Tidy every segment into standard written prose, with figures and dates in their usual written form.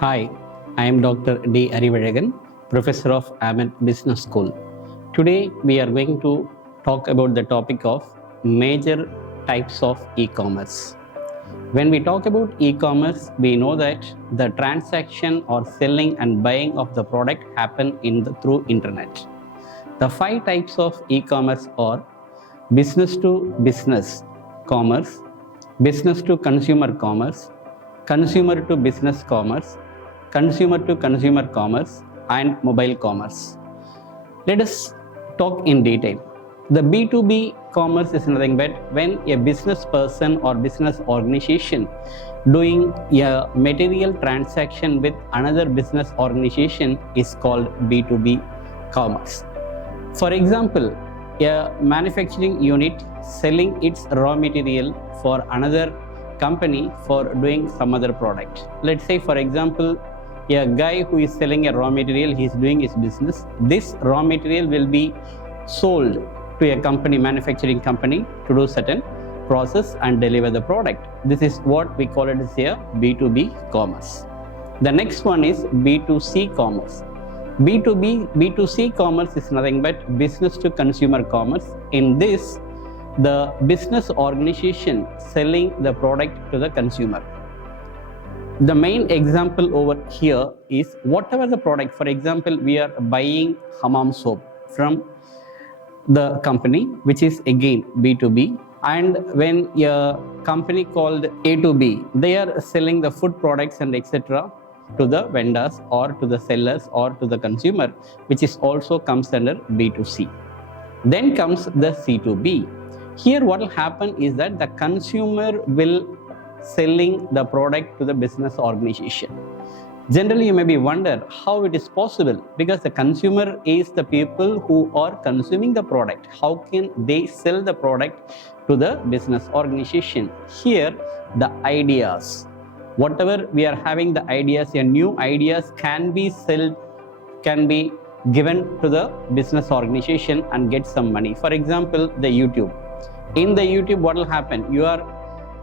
Hi, I am Dr. D. Arivalagan, Professor of AMET Business School. Today we are going to talk about the topic of major types of e-commerce. When we talk about e-commerce, we know that the transaction or selling and buying of the product happen through internet. The 5 types of e-commerce are business to business commerce, business to consumer commerce, consumer to business commerce, consumer to consumer commerce, and mobile commerce. Let us talk in detail. The B2B commerce is nothing but when a business person or business organization doing a material transaction with another business organization is called B2B commerce. For example, a manufacturing unit selling its raw material for another company for doing some other product. Let's say, for example, a guy who is selling a raw material, he is doing his business. This raw material will be sold to a company, manufacturing company, to do certain process and deliver the product. This is what we call it as a B2B commerce. The next one is B2C commerce. B2C commerce is nothing but business to consumer commerce. In this, the business organization selling the product to the consumer. The main example over here is whatever the product. For example, we are buying hammam soap from the company, which is again B2B. And when a company called A2B, they are selling the food products and etc. to the vendors or to the sellers or to the consumer, which is also comes under B2C. Then comes the C2B. Here what will happen is that the consumer will selling the product to the business organization. Generally, you may be wonder how it is possible, because the consumer is the people who are consuming the product. How can they sell the product to the business organization? Here, the ideas, whatever we are having the ideas, your new ideas can be sold, can be given to the business organization and get some money. For example, the YouTube. In the YouTube, what will happen? You are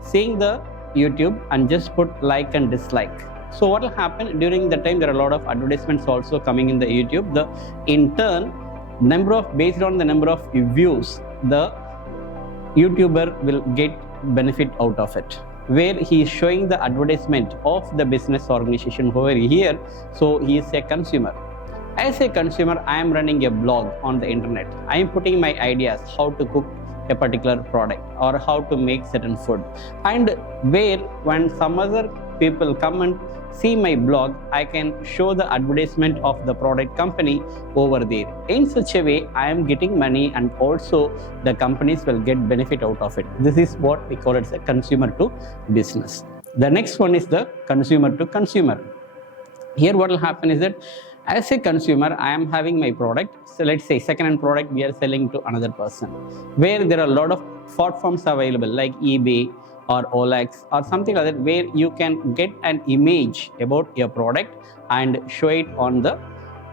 seeing the YouTube and just put like and dislike. So what will happen during the time? There are a lot of advertisements also coming in the YouTube. In turn, based on the number of views, the YouTuber will get benefit out of it, where he is showing the advertisement of the business organization over here. So he is a consumer. As a consumer, I am running a blog on the internet. I am putting my ideas how to cook a particular product or how to make certain food, and where when some other people come and see my blog, I can show the advertisement of the product company over there. In such a way, I am getting money and also the companies will get benefit out of it. This is what we call it as a consumer to business. The next one is the consumer to consumer. Here what will happen is that as a consumer, I am having my product. So let's say second-hand product we are selling to another person, where there are a lot of platforms available like eBay or OLX or something like that, where you can get an image about your product and show it on the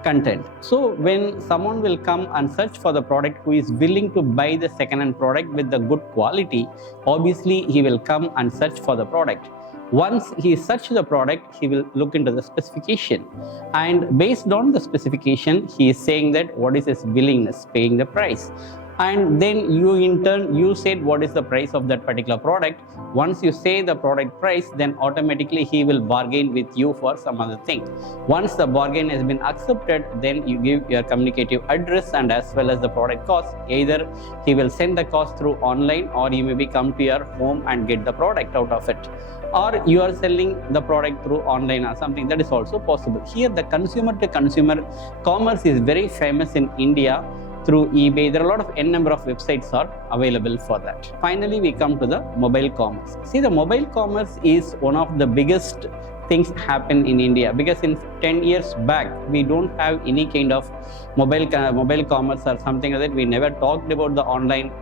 content. So when someone will come and search for the product who is willing to buy the second-hand product with the good quality, obviously he will come and search for the product. Once he searches the product, he will look into the specification, and based on the specification, he is saying that what is his willingness paying the price. And then you in turn, you said what is the price of that particular product. Once you say the product price, then automatically he will bargain with you for some other thing. Once the bargain has been accepted, then you give your communicative address and as well as the product cost. Either he will send the cost through online, or you maybe come to your home and get the product out of it, or you are selling the product through online or something. That is also possible. Here the consumer to consumer commerce is very famous in India through eBay. There are a lot of n number of websites are available for that. Finally, we come to the mobile commerce. See, the mobile commerce is one of the biggest things happen in India, because in 10 years back, we don't have any kind of mobile commerce or something like that. We never talked about the online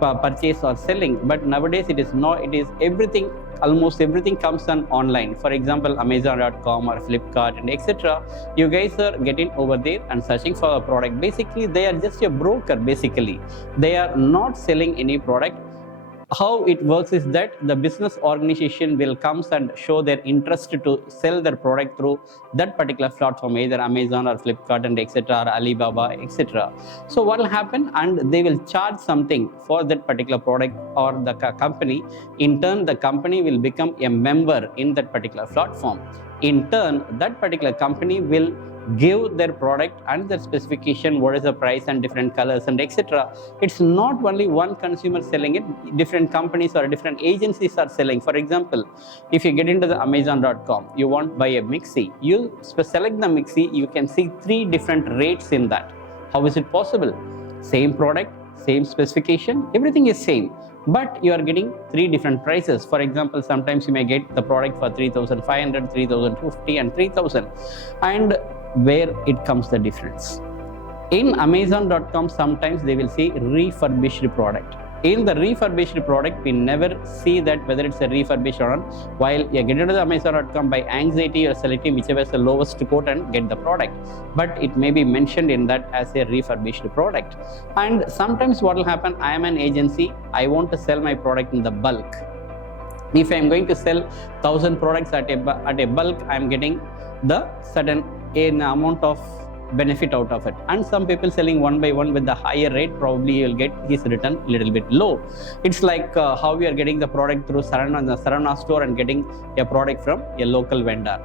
purchase or selling, but nowadays it is everything, almost everything comes on online. For example, Amazon.com or Flipkart and etc. You guys are getting over there and searching for a product. Basically, they are just a broker. Basically, they are not selling any product. how it works is that the business organization will come and show their interest to sell their product through that particular platform, either Amazon or Flipkart and etc. or Alibaba, etc. So what will happen, and they will charge something for that particular product or the company. In turn, the company will become a member in that particular platform. In turn, that particular company will give their product and their specification, what is the price and different colors and etc. It's not only one consumer selling it, different companies or different agencies are selling. For example, if you get into the Amazon.com, you want to buy a mixie, you select the mixie, you can see 3 different rates in that. How is it possible? Same product, same specification, everything is same, but you are getting 3 different prices. For example, sometimes you may get the product for 3,500, 3,050 and 3,000. And where it comes the difference? In Amazon.com, sometimes they will say refurbished product. In the refurbished product, we never see that whether it's a refurbished or not. While you get into the Amazon.com, by anxiety, you're selecting whichever is the lowest quote and get the product. But it may be mentioned in that as a refurbished product. And sometimes what will happen, I am an agency, I want to sell my product in the bulk. If I am going to sell 1,000 products at a bulk, I am getting the certain amount of benefit out of it. And some people selling one by one with the higher rate, probably you will get his return a little bit low. It's like how we are getting the product through Sarana store and getting a product from a local vendor.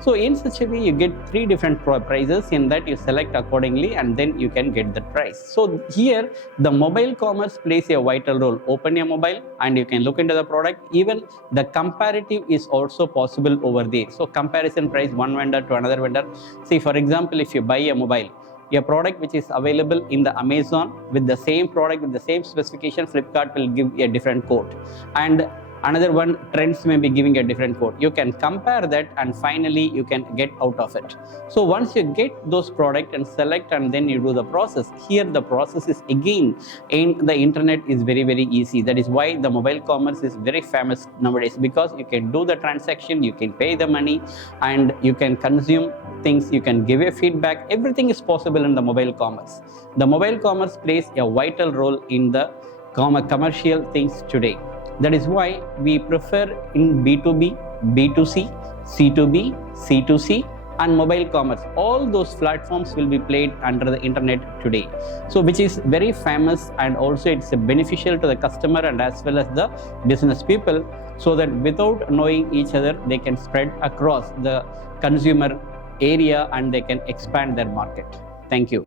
So in such a way, you get 3 different prices. In that, you select accordingly and then you can get that price. So here, the mobile commerce plays a vital role. Open your mobile and you can look into the product. Even the comparative is also possible over there. So comparison price, one vendor to another vendor. See, for example, if you buy a mobile, a product which is available in the Amazon with the same product, with the same specification, Flipkart will give a different quote. And another one, Trends may be giving a different quote. You can compare that and finally you can get out of it. So once you get those products and select and then you do the process, here the process is again in the internet is very, very easy. That is why the mobile commerce is very famous nowadays, because you can do the transaction, you can pay the money and you can consume things, you can give a feedback. Everything is possible in the mobile commerce. The mobile commerce plays a vital role in the commercial things today. That is why we prefer in B2B, B2C, C2B, C2C and mobile commerce. All those platforms will be played under the internet today. So which is very famous, and also it's beneficial to the customer and as well as the business people, so that without knowing each other, they can spread across the consumer area and they can expand their market. Thank you.